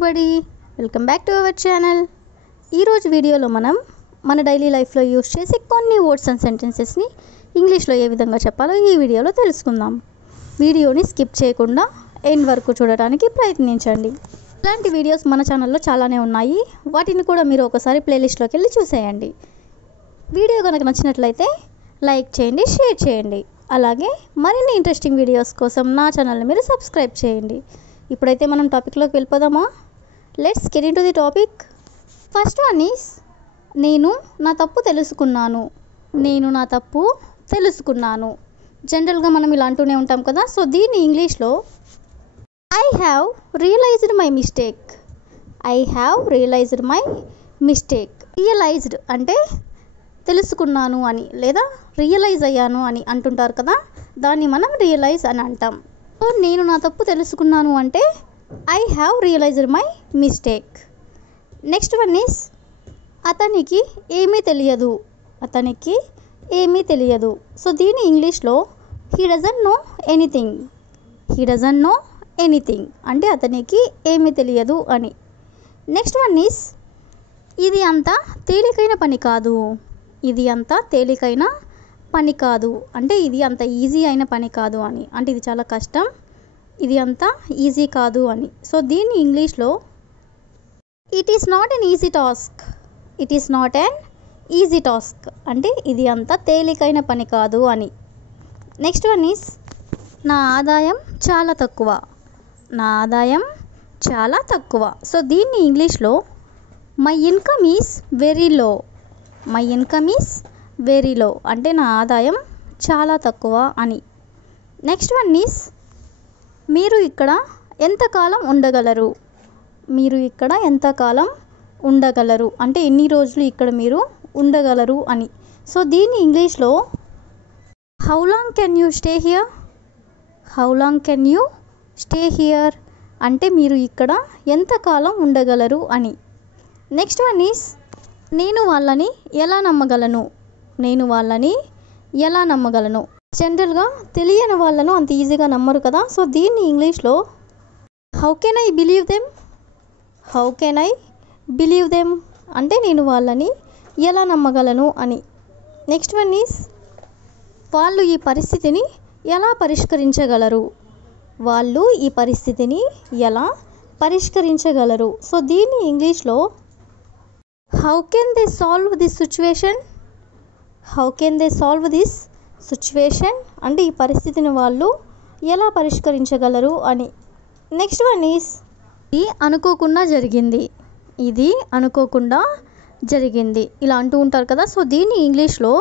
Everybody, welcome back to our channel. ఈరోజు వీడియోలో మనం మన డైలీ లైఫ్లో యూస్ చేసే కొన్ని వర్డ్స్ అండ్ సెంటెన్సెస్ని ఇంగ్లీష్లో ఏ విధంగా చెప్పాలో ఈ వీడియోలో తెలుసుకుందాం. వీడియోని స్కిప్ చేయకుండా ఎండ్ వరకు చూడడానికి ప్రయత్నించండి. ఇలాంటి వీడియోస్ మన ఛానల్లో చాలానే ఉన్నాయి, వాటిని కూడా మీరు ఒకసారి ప్లేలిస్ట్లోకి వెళ్ళి చూసేయండి. వీడియో కనుక నచ్చినట్లయితే లైక్ చేయండి, షేర్ చేయండి. అలాగే మరిన్ని ఇంట్రెస్టింగ్ వీడియోస్ కోసం నా ఛానల్ని మీరు సబ్స్క్రైబ్ చేయండి. ఇప్పుడైతే మనం టాపిక్లోకి వెళ్ళిపోదామా? Let's get into the topic. First one is నేను నా తప్పు తెలుసుకున్నాను. నేను నా తప్పు తెలుసుకున్నాను. జనరల్గా మనం ఇలా అంటూనే ఉంటాం కదా. సో దీన్ని ఇంగ్లీష్లో I have realised my mistake. I have realised my mistake. Realised అంటే తెలుసుకున్నాను అని, లేదా రియలైజ్ అయ్యాను అని అంటుంటారు కదా, దాన్ని మనం రియలైజ్ అని అంటాం. సో నేను నా తప్పు తెలుసుకున్నాను అంటే I have realised my mistake. Next one is అతనికి ఏమీ తెలియదు. అతనికి ఏమీ తెలియదు. సో దీని ఇంగ్లీష్లో he doesn't know anything. He doesn't know anything అంటే అతనికి ఏమీ తెలియదు అని. నెక్స్ట్ వన్ ఈస్ ఇది అంత తేలికైన పని కాదు. ఇది అంత తేలికైన పని కాదు అంటే ఇది అంత ఈజీ అయిన పని కాదు అని, అంటే ఇది చాలా కష్టం, ఇది అంత ఈజీ కాదు అని. సో దీన్ని ఇంగ్లీష్లో it is not an easy task. It is not an easy task అంటే ఇది అంత తేలికైన పని కాదు అని. నెక్స్ట్ వన్ ఈస్ నా ఆదాయం చాలా తక్కువ. నా ఆదాయం చాలా తక్కువ. సో దీన్ని ఇంగ్లీష్లో my income is very low. My income is very low అంటే నా ఆదాయం చాలా తక్కువ అని. నెక్స్ట్ వన్ ఈస్ మీరు ఇక్కడ ఎంతకాలం ఉండగలరు. మీరు ఇక్కడ ఎంతకాలం ఉండగలరు అంటే ఎన్ని రోజులు ఇక్కడ మీరు ఉండగలరు అని. సో దీన్ని ఇంగ్లీష్లో how long can you stay here. How long can you stay here అంటే మీరు ఇక్కడ ఎంతకాలం ఉండగలరు అని. నెక్స్ట్ వన్ ఈస్ నేను వాళ్ళని ఎలా నమ్మగలను. నేను వాళ్ళని ఎలా నమ్మగలను. జనరల్గా తెలియని వాళ్ళను అంత ఈజీగా నమ్మరు కదా. సో దీన్ని ఇంగ్లీష్లో how can I believe them. How can I believe them అంటే నేను వాళ్ళని ఎలా నమ్మగలను అని. నెక్స్ట్ వన్ ఈస్ వాళ్ళు ఈ పరిస్థితిని ఎలా పరిష్కరించగలరు. వాళ్ళు ఈ పరిస్థితిని ఎలా పరిష్కరించగలరు. సో దీన్ని ఇంగ్లీష్లో how can they solve this situation. How can they solve this situation అంటే ఈ పరిస్థితిని వాళ్ళు ఎలా పరిష్కరించగలరు అని. నెక్స్ట్ వన్ ఈస్ ఇది అనుకోకుండా జరిగింది. ఇది అనుకోకుండా జరిగింది ఇలా అంటూ ఉంటారు కదా. సో దీన్ని ఇంగ్లీష్లో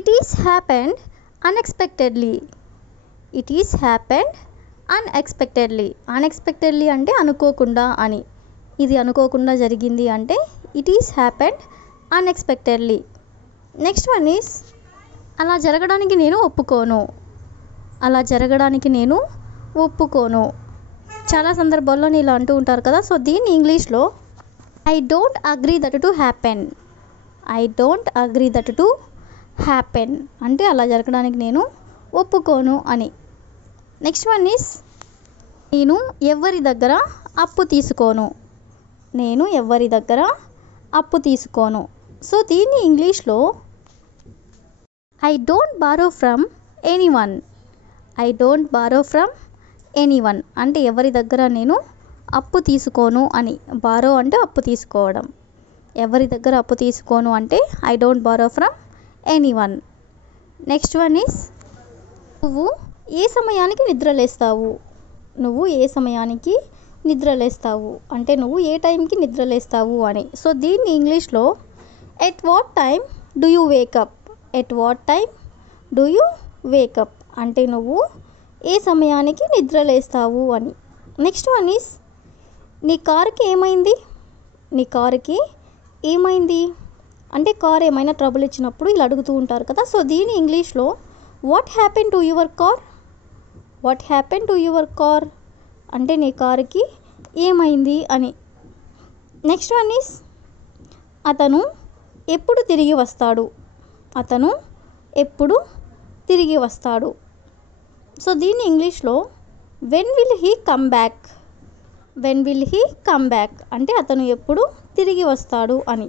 it is happened unexpectedly. It is happened unexpectedly. Unexpectedly అంటే అనుకోకుండా అని. ఇది అనుకోకుండా జరిగింది అంటే it is happened unexpectedly. Next one is అలా జరగడానికి నేను ఒప్పుకోను. అలా జరగడానికి నేను ఒప్పుకోను. చాలా సందర్భాల్లో ఇలా అంటూ ఉంటారు కదా. సో దీన్ని ఇంగ్లీష్లో I don't agree that to happen. I don't agree that to happen అంటే అలా జరగడానికి నేను ఒప్పుకోను అని. నెక్స్ట్ వన్ ఈస్ నేను ఎవరి దగ్గర అప్పు తీసుకోను. నేను ఎవరి దగ్గర అప్పు తీసుకోను. సో దీన్ని ఇంగ్లీష్లో I don't borrow from anyone. I don't borrow from anyone అంటే ఎవరి దగ్గర నేను అప్పు తీసుకోను అని. బారో అంటే అప్పు తీసుకోవడం. ఎవరి దగ్గర అప్పు తీసుకోను అంటే I don't borrow from anyone. Next one is నువ్వు ఏ సమయానికి నిద్రలేస్తావు. నువ్వు ఏ సమయానికి నిద్రలేస్తావు అంటే నువ్వు ఏ టైంకి నిద్రలేస్తావు అని. సో దీన్ని ఇంగ్లీష్లో at what time do you wake up. At what time do you wake up అంటే నువ్వు ఏ సమయానికి నిద్రలేస్తావు అని. నెక్స్ట్ వన్ ఈస్ నీ కారుకి ఏమైంది. నీ కారుకి ఏమైంది అంటే కార్ ఏమైనా ట్రబుల్ ఇచ్చినప్పుడు ఇలా అడుగుతూ ఉంటారు కదా. సో దీని ఇంగ్లీష్లో what happen to your car. What happen to your car అంటే నీ కారుకి ఏమైంది అని. నెక్స్ట్ వన్ ఈస్ అతను ఎప్పుడు తిరిగి వస్తాడు. అతను ఎప్పుడు తిరిగి వస్తాడు. సో దీన్ని ఇంగ్లీష్లో when will he come back. When will he come back అంటే అతను ఎప్పుడు తిరిగి వస్తాడు అని.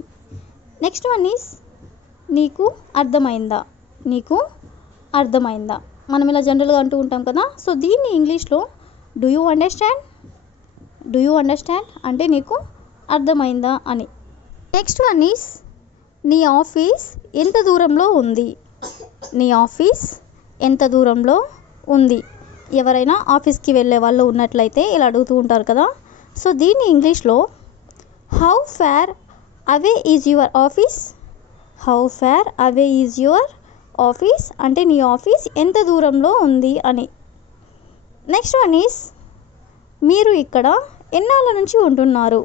నెక్స్ట్ వన్ ఈస్ నీకు అర్థమైందా. నీకు అర్థమైందా మనం ఇలా జనరల్గా అంటూ ఉంటాం కదా. సో దీన్ని ఇంగ్లీష్లో do you understand. Do you understand అంటే నీకు అర్థమైందా అని. నెక్స్ట్ వన్ ఈస్ నీ ఆఫీస్ ఎంత దూరంలో ఉంది. నీ ఆఫీస్ ఎంత దూరంలో ఉంది. ఎవరైనా ఆఫీస్కి వెళ్ళే వాళ్ళు ఉన్నట్లయితే ఇలా అడుగుతూ ఉంటారు కదా. సో దీన్ని ఇంగ్లీష్లో how far away is your office. How far away is your office అంటే నీ ఆఫీస్ ఎంత దూరంలో ఉంది అని. నెక్స్ట్ వన్ ఈస్ మీరు ఇక్కడ ఎన్నాళ్ళ నుంచి ఉంటున్నారు.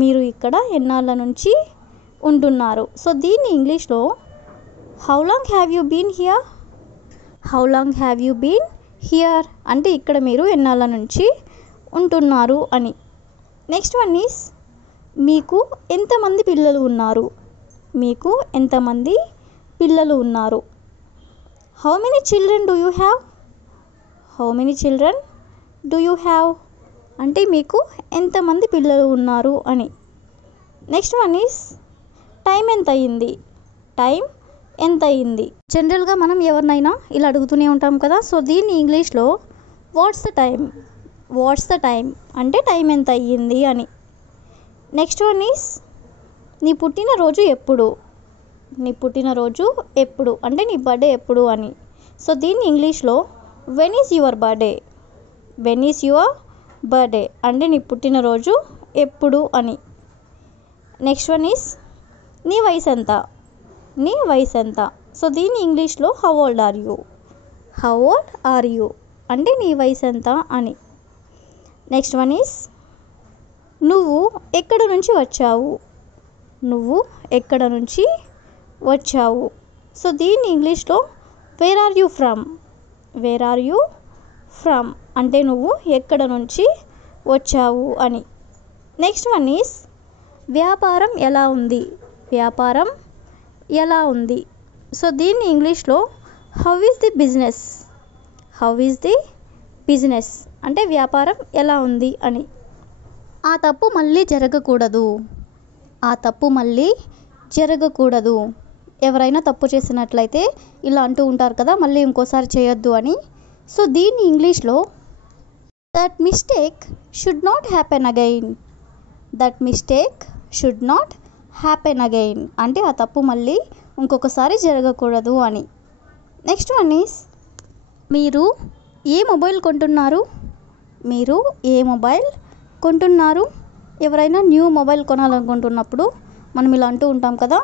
మీరు ఇక్కడ ఎన్నాళ్ళ నుంచి ఉంటున్నారు. సో దీన్ని ఇంగ్లీష్లో how long have you been here. How long have you been here అంటే ఇక్కడ మీరు ఎన్నాళ్ళ నుంచి ఉంటున్నారు అని. నెక్స్ట్ వన్ ఈస్ మీకు ఎంతమంది పిల్లలు ఉన్నారు. మీకు ఎంతమంది పిల్లలు ఉన్నారు. How many children do you have. How many children do you have అంటే మీకు ఎంతమంది పిల్లలు ఉన్నారు అని. నెక్స్ట్ వన్ ఈస్ టైం ఎంత అయ్యింది. టైం ఎంత అయ్యింది. జనరల్గా మనం ఎవరినైనా ఇలా అడుగుతూనే ఉంటాం కదా. సో దీన్ని ఇంగ్లీష్లో what's the time. What's the time అంటే టైం ఎంత అయ్యింది అని. నెక్స్ట్ వన్ ఈస్ నీ పుట్టినరోజు ఎప్పుడు. నీ పుట్టినరోజు ఎప్పుడు అంటే నీ బర్త్డే ఎప్పుడు అని. సో దీన్ని ఇంగ్లీష్లో when is your birthday. When is your birthday అంటే నీ పుట్టినరోజు ఎప్పుడు అని. నెక్స్ట్ వన్ ఈస్ నీ వయసు ఎంత. నీ వయసు ఎంత. సో దీన్ని ఇంగ్లీష్లో how old are you. How old are you అంటే నీ వయసు ఎంత అని. నెక్స్ట్ వన్ ఈస్ నువ్వు ఎక్కడ నుంచి వచ్చావు. నువ్వు ఎక్కడ నుంచి వచ్చావు. సో దీన్ని ఇంగ్లీష్లో where are you from. Where are you from అంటే నువ్వు ఎక్కడ నుంచి వచ్చావు అని. నెక్స్ట్ వన్ ఈస్ వ్యాపారం ఎలా ఉంది. వ్యాపారం ఎలా ఉంది. సో దీన్ని ఇంగ్లీష్లో how is the business. How is the business అంటే వ్యాపారం ఎలా ఉంది అని. ఆ తప్పు మళ్ళీ జరగకూడదు. ఆ తప్పు మళ్ళీ జరగకూడదు. ఎవరైనా తప్పు చేసినట్లయితే ఇలా అంటూ ఉంటారు కదా, మళ్ళీ ఇంకోసారి చేయొద్దు అని. సో దీన్ని ఇంగ్లీష్లో that mistake should not happen again. That mistake should not happen again అంటే ఆ తప్పు మళ్ళీ ఇంకొకసారి జరగకూడదు అని. నెక్స్ట్ వన్ ఈస్ మీరు ఏ మొబైల్ కొంటున్నారు. మీరు ఏ మొబైల్ కొంటున్నారు. ఎవరైనా న్యూ మొబైల్ కొనాలనుకుంటున్నప్పుడు మనం ఇలా అంటూ ఉంటాం కదా.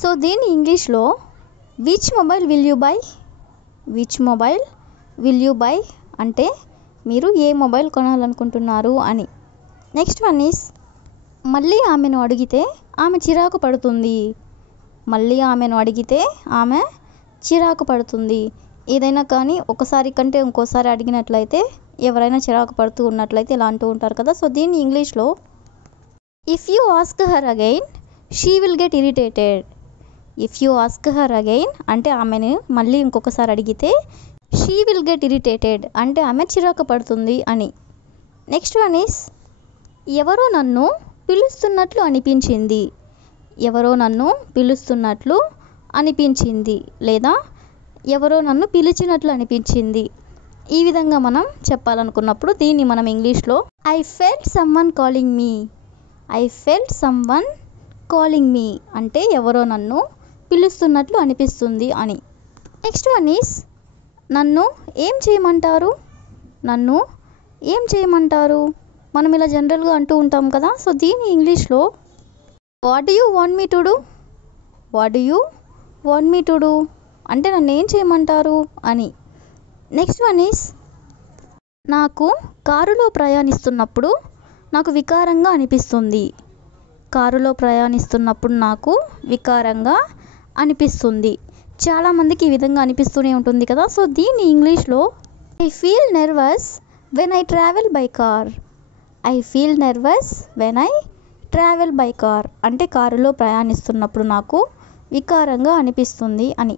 సో దీన్ని ఇంగ్లీష్లో which mobile will you by. Which mobile will you by అంటే మీరు ఏ మొబైల్ కొనాలనుకుంటున్నారు అని. నెక్స్ట్ వన్ ఈస్ మళ్ళీ ఆమెను అడిగితే ఆమె చిరాకు పడుతుంది. మళ్ళీ ఆమెను అడిగితే ఆమె చిరాకు పడుతుంది. ఏదైనా కానీ ఒకసారి కంటే ఇంకోసారి అడిగినట్లయితే ఎవరైనా చిరాకు పడుతూ ఉన్నట్లయితే ఇలా అంటూ ఉంటారు కదా. సో దీన్ని ఇంగ్లీష్లో if you ask her again she will get irritated. If you ask her again అంటే ఆమెను మళ్ళీ ఇంకొకసారి అడిగితే షీ విల్ గెట్ ఇరిటేటెడ్ అంటే ఆమె చిరాకు పడుతుంది అని. నెక్స్ట్ వన్ ఈస్ ఎవరో నన్ను పిలుస్తున్నట్లు అనిపించింది. ఎవరో నన్ను పిలుస్తున్నట్లు అనిపించింది లేదా ఎవరో నన్ను పిలిచినట్లు అనిపించింది. ఈ విధంగా మనం చెప్పాలనుకున్నప్పుడు దీన్ని మనం ఇంగ్లీష్లో I felt someone calling me. I felt someone calling మీ అంటే ఎవరో నన్ను పిలుస్తున్నట్లు అనిపిస్తుంది అని. నెక్స్ట్ వన్ ఈస్ నన్ను ఏం చేయమంటారు. నన్ను ఏం చేయమంటారు మనం ఇలా జనరల్గా అంటూ ఉంటాం కదా. సో దీన్ని ఇంగ్లీష్లో what do you want me to do. What do you want me to do అంటే నన్ను ఏం చేయమంటారు అని. నెక్స్ట్ వన్ ఈస్ నాకు కారులో ప్రయాణిస్తున్నప్పుడు నాకు వికారంగా అనిపిస్తుంది. కారులో ప్రయాణిస్తున్నప్పుడు నాకు వికారంగా అనిపిస్తుంది. చాలామందికి ఈ విధంగా అనిపిస్తూనే ఉంటుంది కదా. సో దీన్ని ఇంగ్లీష్లో I feel nervous when I travel by car. I feel nervous when I travel by car అంటే కారులో ప్రయాణిస్తున్నప్పుడు నాకు వికారంగా అనిపిస్తుంది అని.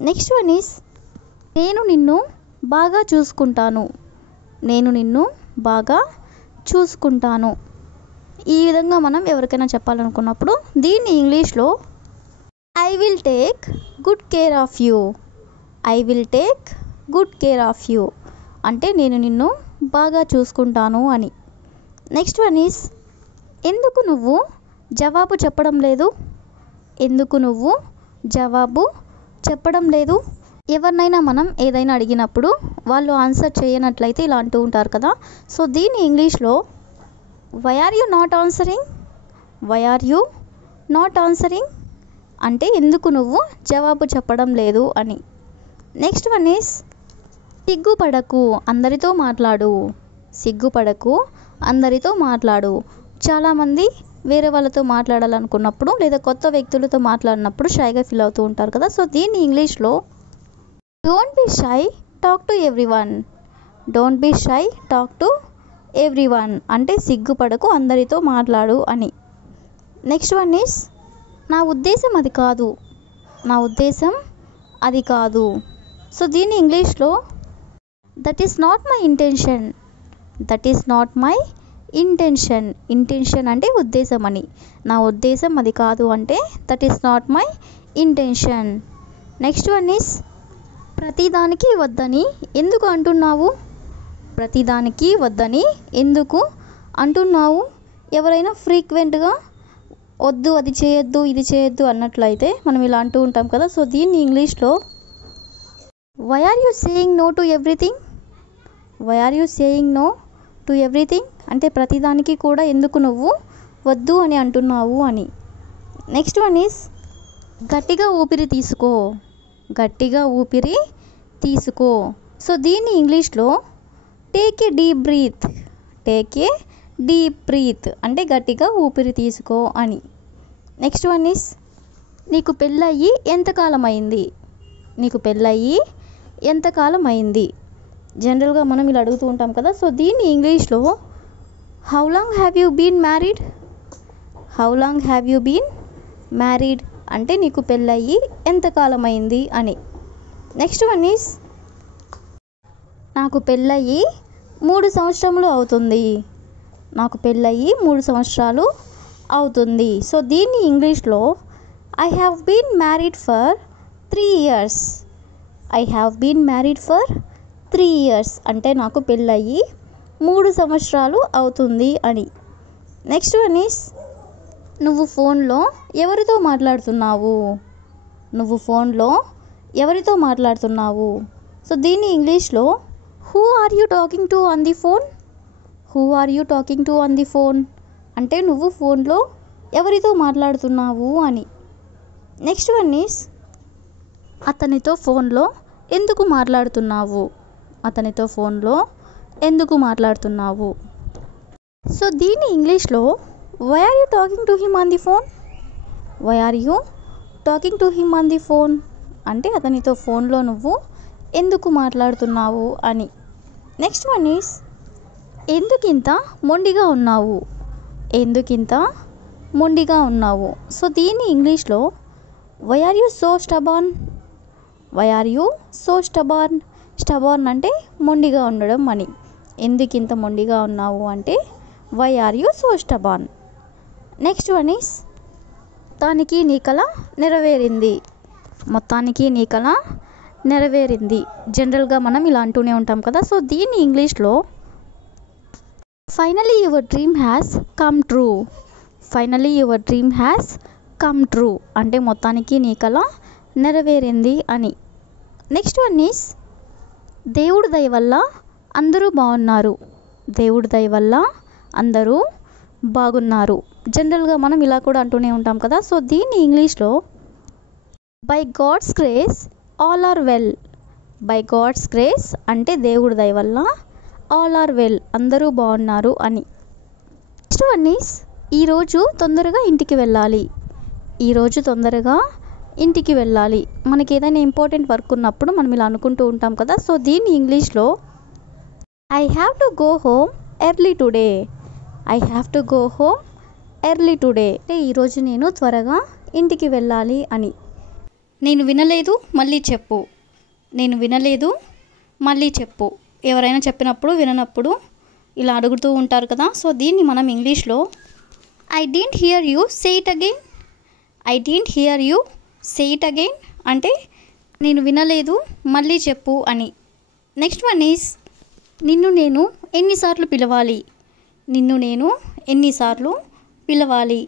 నెక్స్ట్ వన్ ఈస్ నేను నిన్ను బాగా చూసుకుంటాను. నేను నిన్ను బాగా చూసుకుంటాను. ఈ విధంగా మనం ఎవరికైనా చెప్పాలనుకున్నప్పుడు దీన్ని ఇంగ్లీష్లో I will take good care of you. I will take good care of you అంటే నేను నిన్ను బాగా చూసుకుంటాను అని. నెక్స్ట్ వన్ ఈస్ ఎందుకు నువ్వు జవాబు చెప్పడం లేదు. ఎందుకు నువ్వు జవాబు చెప్పడం లేదు. ఎవరినైనా మనం ఏదైనా అడిగినప్పుడు వాళ్ళు ఆన్సర్ చేయనట్లయితే ఇలా అంటూ ఉంటారు కదా. సో దీన్ని ఇంగ్లీష్లో why are you not answering. Why are you not answering అంటే ఎందుకు నువ్వు జవాబు చెప్పడం లేదు అని. నెక్స్ట్ వన్ ఈస్ సిగ్గుపడకు అందరితో మాట్లాడు. సిగ్గుపడకు అందరితో మాట్లాడు. చాలామంది వేరే వాళ్ళతో మాట్లాడాలనుకున్నప్పుడు లేదా కొత్త వ్యక్తులతో మాట్లాడినప్పుడు షైగా ఫీల్ అవుతూ ఉంటారు కదా. సో దీన్ని ఇంగ్లీష్లో don't be shy talk to everyone. Don't be shy talk to everyone అంటే సిగ్గుపడకు అందరితో మాట్లాడు అని. నెక్స్ట్ వన్ ఈస్ నా ఉద్దేశం అది కాదు. నా ఉద్దేశం అది కాదు. సో దీన్ని ఇంగ్లీష్లో that is not my intention. That is not my intention. Intention అంటే ఉద్దేశం అని. నా ఉద్దేశం అది కాదు అంటే that is not my intention. Next one is ప్రతిదానికి వద్దని ఎందుకు అంటున్నావు. ప్రతిదానికి వద్దని ఎందుకు అంటున్నావు. ఎవరైనా ఫ్రీక్వెంట్గా వద్దు అది చేయొద్దు ఇది చేయొద్దు అన్నట్లయితే మనం ఇలా అంటూ ఉంటాం కదా. సో దీన్ని ఇంగ్లీష్లో why are you saying no to everything. Why are you saying no to everything అంటే ప్రతిదానికి కూడా ఎందుకు నువ్వు వద్దు అని అంటున్నావు అని. నెక్స్ట్ వన్ ఈస్ గట్టిగా ఊపిరి తీసుకో. గట్టిగా ఊపిరి తీసుకో. సో దీన్ని ఇంగ్లీష్లో take a deep breath. Take a deep breath అంటే గట్టిగా ఊపిరి తీసుకో అని. నెక్స్ట్ వన్ ఈస్ నీకు పెళ్ళయ్యి ఎంతకాలం అయింది. నీకు పెళ్ళయ్యి ఎంతకాలం అయింది. జనరల్గా మనం ఇలా అడుగుతూ ఉంటాం కదా. సో దీన్ని ఇంగ్లీష్లో how long have you been married. How long have you been married అంటే నీకు పెళ్ళయ్యి ఎంతకాలం అయింది అని. నెక్స్ట్ వన్ ఈస్ నాకు పెళ్ళయ్యి 3 సంవత్సరములు అవుతుంది. నాకు పెళ్ళయ్యి 3 సంవత్సరాలు అవుతుంది. సో దీన్ని ఇంగ్లీష్లో I have been married for 3 years. I have been married for 3 years అంటే నాకు పెళ్ళయ్యి 3 సంవత్సరాలు అవుతుంది అని. నెక్స్ట్ వన్ ఈస్ నువ్వు ఫోన్లో ఎవరితో మాట్లాడుతున్నావు. నువ్వు ఫోన్లో ఎవరితో మాట్లాడుతున్నావు. సో దీన్ని ఇంగ్లీష్లో who are you talking to on the phone. Who are you talking to on the phone అంటే నువ్వు ఫోన్లో ఎవరితో మాట్లాడుతున్నావు అని. నెక్స్ట్ వన్ ఈస్ అతనితో ఫోన్లో ఎందుకు మాట్లాడుతున్నావు. అతనితో ఫోన్లో ఎందుకు మాట్లాడుతున్నావు. సో దీన్ని ఇంగ్లీష్లో why are you talking to him on the phone. Why are you talking to him on the phone అంటే అతనితో ఫోన్లో నువ్వు ఎందుకు మాట్లాడుతున్నావు అని. నెక్స్ట్ వన్ ఈస్ ఎందుకింత మొండిగా ఉన్నావు. ఎందుకింత మొండిగా ఉన్నావు. సో దీన్ని ఇంగ్లీష్లో why are you so stubborn. Why are you so stubborn. Stubborn అంటే మొండిగా ఉండడం అని. ఎందుకింత మొండిగా ఉన్నావు అంటే why are you so stubborn. Next one is మొత్తానికి నీ కల నెరవేరింది. మొత్తానికి నీ కల నెరవేరింది. జనరల్గా మనం ఇలా అంటూనే ఉంటాం కదా. సో దీన్ని ఇంగ్లీష్లో finally your dream has come true. Finally your dream has come true అంటే మొత్తానికి నీ కల నెరవేరింది అని. నెక్స్ట్ వన్ ఈస్ దేవుడి దయ వల్ల అందరూ బాగున్నారు. దేవుడి దయ వల్ల అందరూ బాగున్నారు. జనరల్గా మనం ఇలా కూడా అంటూనే ఉంటాం కదా. సో దీన్ని ఇంగ్లీష్లో by God's grace all are well. By God's grace అంటే దేవుడి దయ వల్ల ఆల్ ఆర్ వెల్ అందరూ బాగున్నారు అని. నెక్స్ట్ వన్ ఈస్ ఈరోజు తొందరగా ఇంటికి వెళ్ళాలి. ఈరోజు తొందరగా ఇంటికి వెళ్ళాలి. మనకి ఏదైనా ఇంపార్టెంట్ వర్క్ ఉన్నప్పుడు మనం ఇలా అనుకుంటూ ఉంటాం కదా. సో దీన్ని ఇంగ్లీష్లో I have to go home early today. I have to go home early today అంటే ఈరోజు నేను త్వరగా ఇంటికి వెళ్ళాలి అని. నేను వినలేదు మళ్ళీ చెప్పు. నేను వినలేదు మళ్ళీ చెప్పు. ఎవరైనా చెప్పినప్పుడు విననప్పుడు ఇలా అడుగుతూ ఉంటారు కదా. సో దీన్ని మనం ఇంగ్లీష్లో I don't here you, say it again. I don't here you, say it again అంటే నేను వినలేదు, మళ్ళీ చెప్పు అని. నెక్స్ట్ వన్ ఈజ్ నిన్ను నేను ఎన్నిసార్లు పిలవాలి. నిన్ను నేను ఎన్నిసార్లు పిలవాలి.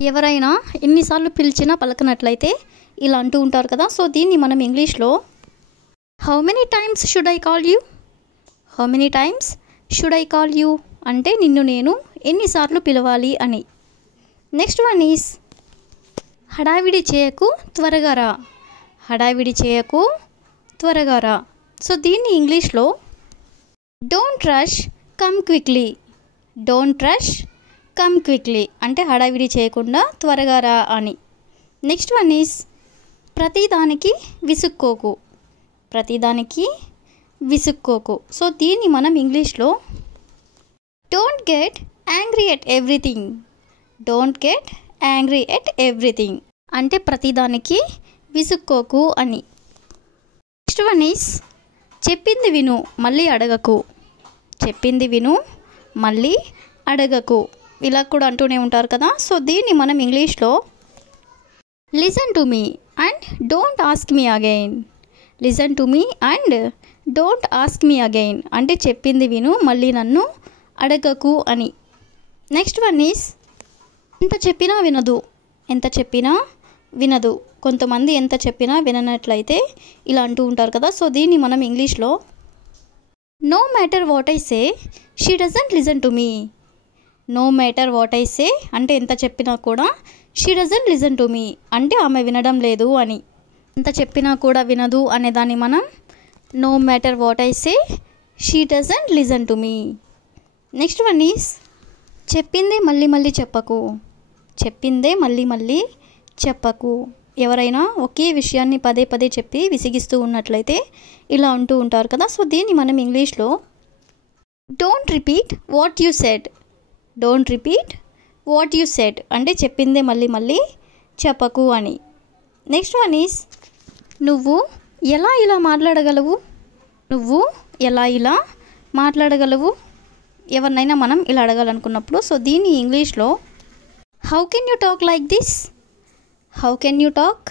ఎవరైనా ఎన్నిసార్లు పిలిచినా పలకనట్లయితే ఇలా అంటూ ఉంటారు కదా. సో దీన్ని మనం ఇంగ్లీష్లో how many times should I call you. How many times should I call you అంటే నిన్ను నేను ఎన్నిసార్లు పిలవాలి అని. నెక్స్ట్ వన్ ఈజ్ హడావిడి చేయకు, త్వరగా రా. హడావిడి చేయకు, త్వరగా రా. సో దీన్ని ఇంగ్లీష్లో don't rush, come quickly. Don't rush, come quickly అంటే హడావిడి చేయకుండా త్వరగా రా అని. నెక్స్ట్ వన్ ఈజ్ ప్రతిదానికి విసుక్కోకు. ప్రతిదానికి విసుక్కోకు. సో దీన్ని మనం ఇంగ్లీష్లో don't get angry at everything. Don't get angry at everything అంటే ప్రతిదానికి విసుక్కోకు అని. నెక్స్ట్ వన్ ఈజ్ చెప్పింది విను, మళ్ళీ అడగకు. చెప్పింది విను, మళ్ళీ అడగకు. ఇలా కూడా అంటూనే ఉంటారు కదా. సో దీన్ని మనం ఇంగ్లీష్లో listen to me and don't ask me again. Listen to me and don't ask me again అంటే చెప్పింది విను, మళ్ళీ నన్ను అడగకు అని. నెక్స్ట్ వన్ ఈజ్ ఎంత చెప్పినా వినదు. ఎంత చెప్పినా వినదు. కొంతమంది ఎంత చెప్పినా విననట్లయితే ఇలా అంటూ ఉంటారు కదా. సో దీన్ని మనం ఇంగ్లీష్లో no matter what I say, she doesn't listen to me. No matter what I say అంటే ఎంత చెప్పినా కూడా she doesn't listen to me అంటే ఆమె వినడం లేదు అని. ఎంత చెప్పినా కూడా వినదు అనేదాన్ని మనం no matter what I say, she doesn't listen to me. Next one is చెప్పిందే మళ్ళీ మళ్ళీ చెప్పకు. చెప్పిందే మళ్ళీ మళ్ళీ చెప్పకు. ఎవరైనా ఒకే విషయాన్ని పదే పదే చెప్పి విసిగిస్తూ ఉన్నట్లయితే ఇలా అంటూ ఉంటారు కదా. సో దీన్ని మనం ఇంగ్లీష్లో don't repeat what you said. Don't repeat what you said అంటే చెప్పిందే మళ్ళీ మళ్ళీ చెప్పకు అని. నెక్స్ట్ వన్ ఈజ్ నువ్వు ఎలా ఇలా మాట్లాడగలవు. నువ్వు ఎలా ఇలా మాట్లాడగలవు. ఎవరినైనా మనం ఇలా అడగాలనుకున్నప్పుడు సో దీన్ని ఇంగ్లీష్లో how can you talk like this. How can you talk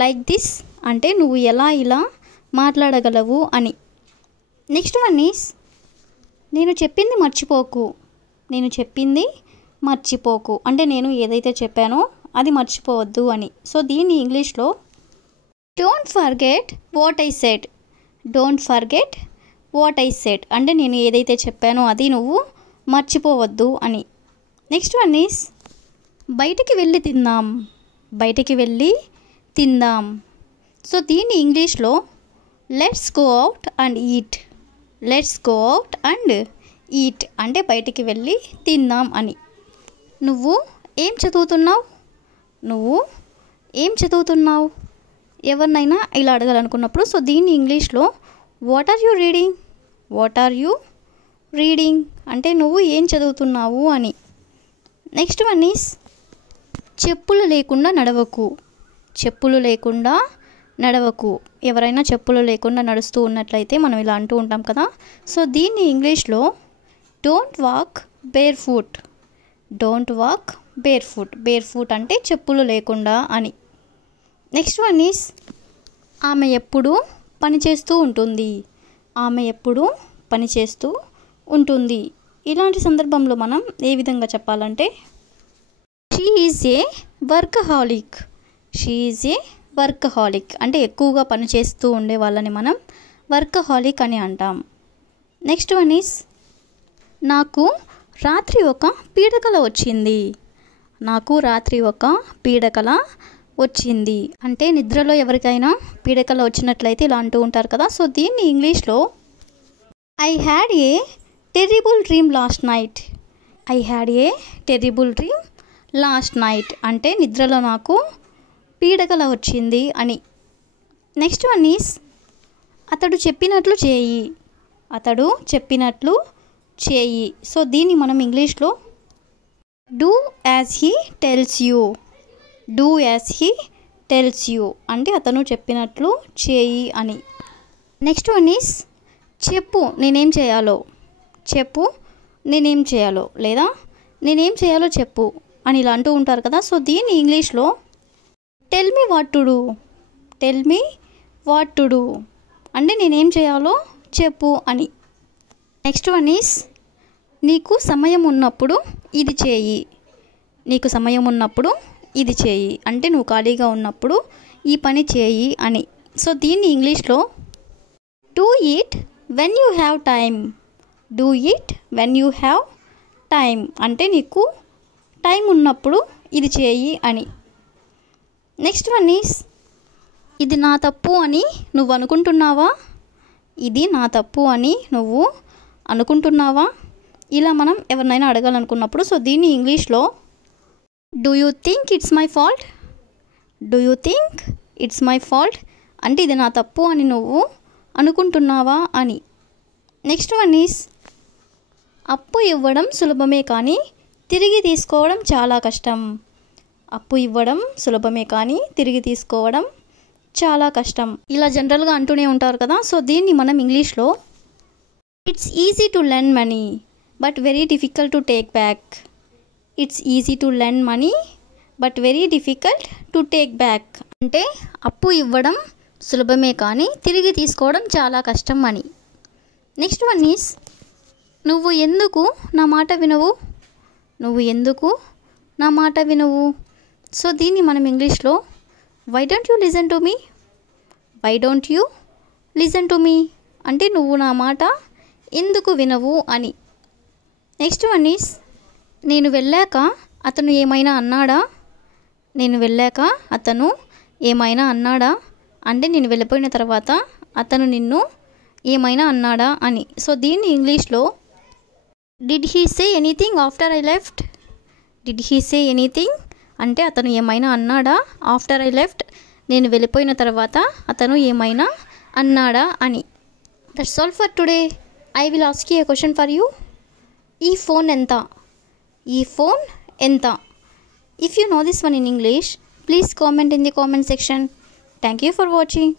like this అంటే నువ్వు ఎలా ఇలా మాట్లాడగలవు అని. నెక్స్ట్ వన్ ఈజ్ నేను చెప్పింది మర్చిపోకు. నేను చెప్పింది మర్చిపోకు అంటే నేను ఏదైతే చెప్పానో అది మర్చిపోవద్దు అని. సో దీన్ని ఇంగ్లీష్లో don't forget what I said. Don't forget what I said అంటే నేను ఏదైతే చెప్పానో అది నువ్వు మర్చిపోవద్దు అని. నెక్స్ట్ వన్ ఈజ్ బయటికి వెళ్ళి తిందాం. బయటికి వెళ్ళి తిందాం. సో దీన్ని ఇంగ్లీష్లో let's go out and eat. Let's go out and eat అంటే బయటికి వెళ్ళి తిందాం అని. నువ్వు ఏం చదువుతున్నావు. నువ్వు ఏం చదువుతున్నావు ఎవరినైనా ఇలా అడగాలనుకున్నప్పుడు సో దీన్ని ఇంగ్లీష్లో what are you reading. What are you reading అంటే నువ్వు ఏం చదువుతున్నావు అని. నెక్స్ట్ వన్ ఈజ్ చెప్పులు లేకుండా నడవకు. చెప్పులు లేకుండా నడవకు. ఎవరైనా చెప్పులు లేకుండా నడుస్తూ ఉన్నట్లయితే మనం ఇలా అంటూ ఉంటాం కదా. సో దీన్ని ఇంగ్లీష్లో don't walk bear foot. Don't walk bear foot. Bear foot అంటే చెప్పులు లేకుండా అని. నెక్స్ట్ వన్ ఈజ్ ఆమె ఎప్పుడూ పనిచేస్తూ ఉంటుంది. ఆమె ఎప్పుడూ పనిచేస్తూ ఉంటుంది. ఇలాంటి సందర్భంలో మనం ఏ విధంగా చెప్పాలంటే she is a workaholic. She is a workaholic అంటే ఎక్కువగా పనిచేస్తూ ఉండే వాళ్ళని మనం వర్కహాలిక్ అని అంటాం. నెక్స్ట్ వన్ ఈజ్ నాకు రాత్రి ఒక పీడకల వచ్చింది. నాకు రాత్రి ఒక పీడకల వచ్చింది అంటే నిద్రలో ఎవరికైనా పీడకల వచ్చినట్లయితే ఇలా అంటూ ఉంటారు కదా. సో దీన్ని ఇంగ్లీష్లో I had a terrible dream last night. I had a terrible dream last night అంటే నిద్రలో నాకు పీడకల వచ్చింది అని. నెక్స్ట్ వన్ ఈజ్ అతడు చెప్పినట్లు చేయి. అతడు చెప్పినట్లు చేయి. సో దీన్ని మనం ఇంగ్లీష్లో do as he tells you. Do as he tells you అంటే అతను చెప్పినట్లు చేయి అని. నెక్స్ట్ వన్ ఈజ్ చెప్పు నేనేం చేయాలో. చెప్పు నేనేం చేయాలో, లేదా నేనేం చేయాలో చెప్పు అని ఇలా అంటూ ఉంటారు కదా. సో దీన్ని ఇంగ్లీష్లో tell me what to do, tell me what to do అంటే నేనేం చేయాలో చెప్పు అని. నెక్స్ట్ వన్ ఈస్ నీకు సమయం ఉన్నప్పుడు ఇది చేయి, నీకు సమయం ఉన్నప్పుడు ఇది చేయి అంటే నువ్వు ఖాళీగా ఉన్నప్పుడు ఈ పని చేయి అని. సో దీన్ని ఇంగ్లీష్లో do it when you have time, do it when you have time అంటే నీకు టైం ఉన్నప్పుడు ఇది చేయి అని. నెక్స్ట్ వన్ ఈస్ ఇది నా తప్పు అని నువ్వు అనుకుంటున్నావా, ఇది నా తప్పు అని నువ్వు అనుకుంటున్నావా ఇలా మనం ఎవరినైనా అడగాలనుకున్నప్పుడు సో దీన్ని ఇంగ్లీష్లో do you think it's my fault, do you think it's my fault అంటే ఇది నా తప్పు అని నువ్వు అనుకుంటున్నావా అని. నెక్స్ట్ వన్ ఈస్ అప్పు ఇవ్వడం సులభమే కానీ తిరిగి తీసుకోవడం చాలా కష్టం, అప్పు ఇవ్వడం సులభమే కానీ తిరిగి తీసుకోవడం చాలా కష్టం ఇలా జనరల్గా అంటూనే ఉంటారు కదా. సో దీన్ని మనం ఇంగ్లీష్లో it's easy to lend money but very difficult to take back, it's easy to lend money but very difficult to take back అంటే అప్పు ఇవ్వడం సులభమే కానీ తిరిగి తీసుకోవడం చాలా కష్టం అని. నెక్స్ట్ వన్ ఈస్ నువ్వు ఎందుకు నా మాట వినవు, నువ్వు ఎందుకు నా మాట వినవు సో దీన్ని మనం ఇంగ్లీష్లో why don't you listen to me, why don't you listen to me అంటే నువ్వు నా మాట ఎందుకు వినవు అని. నెక్స్ట్ వన్ ఈస్ నేను వెళ్ళాక అతను ఏమైనా అన్నాడా, నేను వెళ్ళాక అతను ఏమైనా అన్నాడా అంటే నేను వెళ్ళిపోయిన తర్వాత అతను నిన్ను ఏమైనా అన్నాడా అని. సో దీన్ని ఇంగ్లీష్లో did he say anything after I left, did he say anything అంటే అతను ఏమైనా అన్నాడా, ఆఫ్టర్ ఐ లెఫ్ట్ నేను వెళ్ళిపోయిన తర్వాత అతను ఏమైనా అన్నాడా అని. That's all for today. I will ask you A question for you. ఈ ఫోన్ ఎంత, ఈ ఫోన్ ఎంత. If you know this one in English please comment in the comment section. Thank you for watching.